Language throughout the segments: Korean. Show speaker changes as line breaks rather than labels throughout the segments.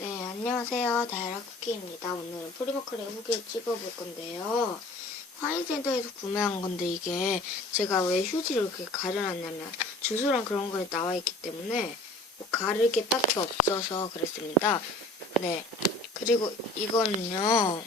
네, 안녕하세요. 다이라 쿠키입니다. 오늘은 프리머클의 후기를 찍어볼 건데요. 화인센터에서 구매한 건데 이게 제가 왜 휴지를 이렇게 가려놨냐면 주소랑 그런 거에 나와 있기 때문에 뭐 가릴 게 딱히 없어서 그랬습니다. 네. 그리고 이거는요.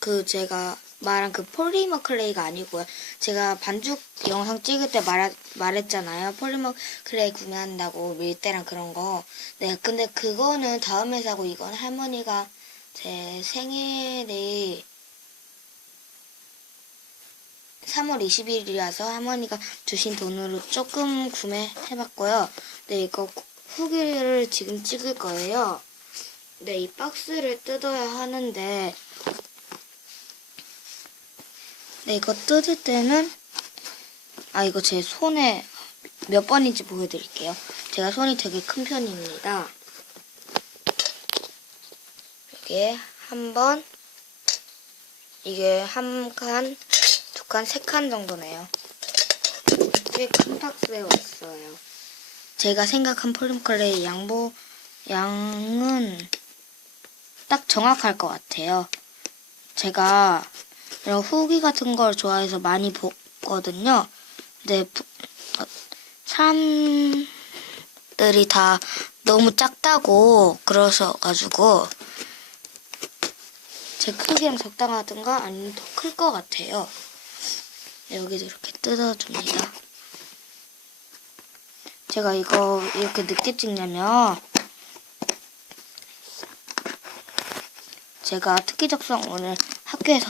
그 제가 말한 그 폴리머 클레이가 아니고요. 제가 반죽 영상 찍을 때 말, 말했잖아요. 폴리머 클레이 구매한다고 밀대랑 그런 거. 네, 근데 그거는 다음에 사고 이건 할머니가 제 생일이 3월 20일이라서 할머니가 주신 돈으로 조금 구매해봤고요. 네, 이거 후기를 지금 찍을 거예요. 네, 이 박스를 뜯어야 하는데 네, 이거 뜯을 때는 아 이거 제 손에 몇 번인지 보여드릴게요. 제가 손이 되게 큰 편입니다. 이게 한 번, 이게 한 칸, 두 칸, 세 칸 정도네요. 꽤 큰 박스에 왔어요. 제가 생각한 폴림클레이 양보 양은 딱 정확할 것 같아요. 제가 이런 후기 같은 걸 좋아해서 많이 보거든요. 근데 부- 어, 사람들이 다 너무 작다고 그러셔 가지고 제 크기랑 적당하든가 아니면 더 클 것 같아요. 네, 여기도 이렇게 뜯어줍니다. 제가 이거 이렇게 늦게 찍냐면 제가 특기적성 오늘 학교에서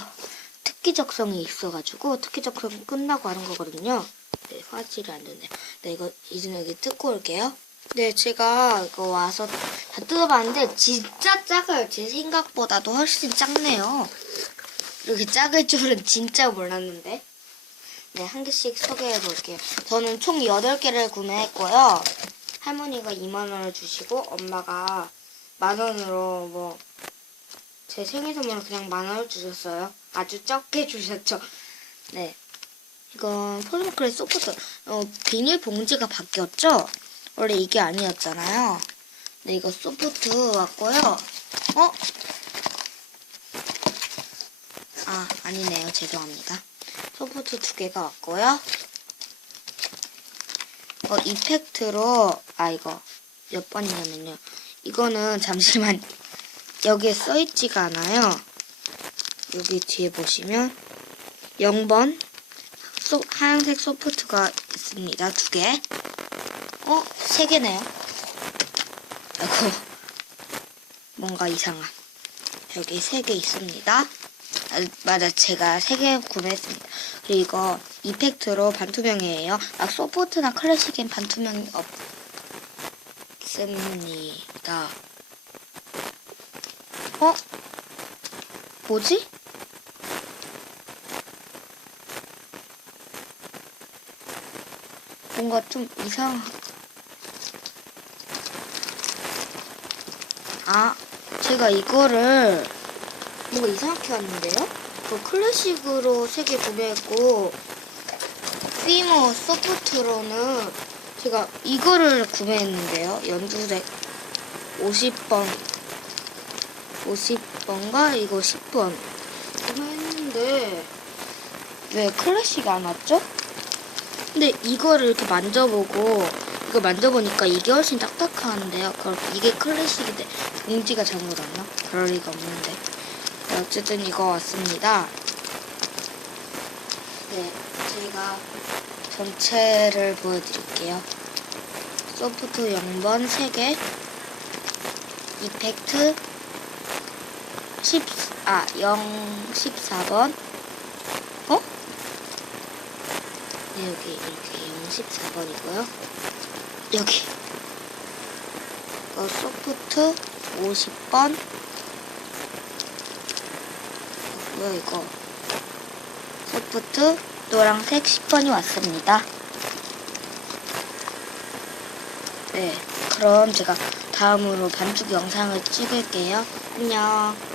특기 적성이 있어가지고 특기 적성 끝나고 하는 거거든요. 네, 화질이 안 좋네요. 네, 이거 이제 여기 뜯고 올게요. 네, 제가 이거 와서 다 뜯어봤는데 진짜 작아요. 제 생각보다도 훨씬 작네요. 이렇게 작을 줄은 진짜 몰랐는데. 네, 한 개씩 소개해 볼게요. 저는 총 8개를 구매했고요. 할머니가 2만원을 주시고, 엄마가 만원으로 뭐, 제 생일 선물로 그냥 만원을 주셨어요. 아주 적게 주셨죠. 네. 이건 폴리모클의 소프트, 어, 비닐 봉지가 바뀌었죠? 원래 이게 아니었잖아요. 네, 이거 소프트 왔고요. 어? 아, 아니네요. 죄송합니다. 소프트 두 개가 왔고요. 어, 이펙트로, 아, 이거 몇 번이냐면요. 이거는 잠시만, 여기에 써있지가 않아요. 여기 뒤에 보시면 0번 소, 하얀색 소프트가 있습니다. 두 개. 어? 세 개네요. 아이고 뭔가 이상한. 여기 세 개 있습니다. 아, 맞아 제가 세 개 구매했습니다. 그리고 이거 이펙트로 반투명이에요. 아 소프트나 클래식엔 반투명이 없습니다. 어? 뭐지? 뭔가 좀 이상. 아, 제가 이거를 뭔가 이상하게 왔는데요? 그 클래식으로 세 개 구매했고, 피모 소프트로는 제가 이거를 구매했는데요. 연두색 50번, 50번가 이거 10번 구매했는데 왜 클래식이 안 왔죠? 근데 이거를 이렇게 만져보고 이거 만져보니까 이게 훨씬 딱딱한데요. 그럼 이게 클래식인데 봉지가 잘못 왔나? 그럴 리가 없는데. 네, 어쨌든 이거 왔습니다. 네, 제가 전체를 보여드릴게요. 소프트 0번 3개, 이펙트 10, 아, 0, 14번, 어? 네, 여기 이렇게 014번이고요. 여기 어, 소프트 50번 뭐야 이거 소프트 노란색 10번이 왔습니다. 네, 그럼 제가 다음으로 반죽 영상을 찍을게요. 안녕.